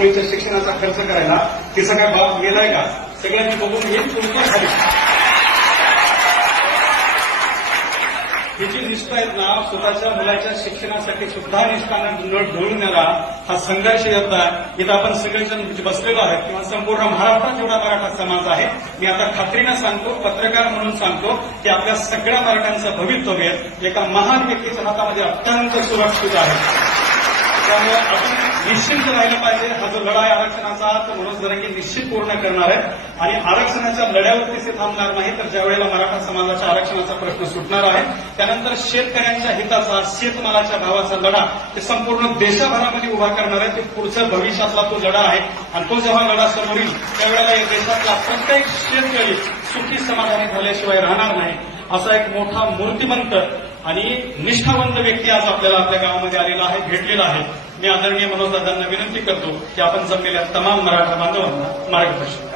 मुलीच्या शिक्षणाचा खर्च करायला तिचा काय बाप गेलाय का? सगळ्यांनी बघून हे तुमच्या खाली ही जी निष्ठा आहेत ना, स्वतःच्या मुलाच्या शिक्षणासाठी सुद्धा निष्ठानं ढळून नेला हा संघर्ष येता इथं आपण सगळेजण बसलेलो आहेत किंवा संपूर्ण महाराष्ट्रात जेवढा मराठा समाज आहे, मी आता खात्रीनं सांगतो, पत्रकार म्हणून सांगतो की आपल्या सगळ्या मराठ्यांचं भवितव्य एका महान व्यक्तीच्या हातामध्ये अत्यंत सुरक्षित आहे. त्यामुळे आपण निश्चित राहिलं पाहिजे. हा जो लढा आहे आरक्षणाचा तो मनोज जरांगे निश्चित पूर्ण करणार आहे आणि आरक्षणाच्या लढ्यावरतीच ते थांबणार नाही. तर ज्या वेळेला मराठा समाजाच्या आरक्षणाचा प्रश्न सुटणार आहे त्यानंतर शेतकऱ्यांच्या हिताचा, शेतमालाच्या भावाचा लढा ते संपूर्ण देशभरामध्ये उभा करणार आहे. ते पुढच्या भविष्यातला तो लढा आहे आणि तो जेव्हा लढा समोर येईल त्यावेळेला या देशातला प्रत्येक शेतकरी सुखी समाधानी झाल्याशिवाय राहणार नाही. असा एक मोठा मूर्तिमंत आणि निष्ठावंत व्यक्ती आज आपल्याला आपल्या गावामध्ये आलेला आहे, भेटलेला आहे. मी आदरणीय मनोज दादांना विनंती करतो की आपण जमलेल्या तमाम मराठा बांधवांना मार्गदर्शन